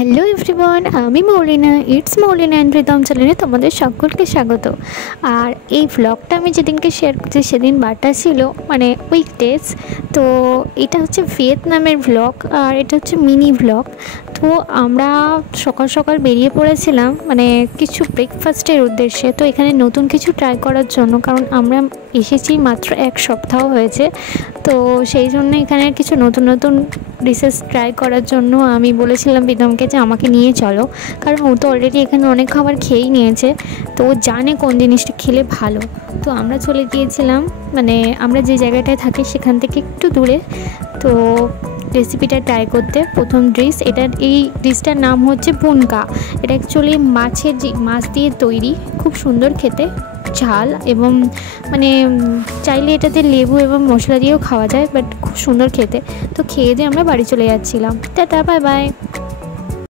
Hello everyone, আমি মৌলিনা। It's মৌলিনা and Pritam চ্যানেলে তোমাদের সকলকে স্বাগত। আর এই ভ্লগটা আমি যেদিনকে শেয়ার করছি সেদিন বারটা ছিল, মানে উইকডেজ। তো এটা হচ্ছে ভিয়েতনামের ভ্লগ, আর এটা হচ্ছে মিনি ভ্লগ। তো আমরা সকাল সকাল বেরিয়ে পড়েছিলাম মানে কিছু ব্রেকফাস্টের উদ্দেশ্যে। তো এখানে নতুন কিছু ট্রাই করার জন্য, কারণ আমরা এসেছি মাত্র এক সপ্তাহ হয়েছে। তো সেই জন্য এখানে কিছু নতুন নতুন ডিশেস ট্রাই করার জন্য আমি বলেছিলাম প্রীতমকে যে আমাকে নিয়ে চলো, কারণ ও তো অলরেডি এখানে অনেক খাবার খেয়েই নিয়েছে। তো ও জানে কোন জিনিসটা খেলে ভালো। তো আমরা চলে গিয়েছিলাম, মানে আমরা যে জায়গাটায় থাকি সেখান থেকে একটু দূরে। তো রেসিপিটা ট্রাই করতে প্রথম ডিশ, এই ডিশটার নাম হচ্ছে বুনকা। এটা অ্যাকচুয়ালি মাছ দিয়ে তৈরি, খুব সুন্দর খেতে, ঝাল এবং মানে চাইলে এটাতে লেবু এবং মশলা দিয়েও খাওয়া যায়, বাট খুব সুন্দর খেতে। তো খেয়ে দিয়ে আমরা বাড়ি চলে যাচ্ছিলাম। Tata, bye bye.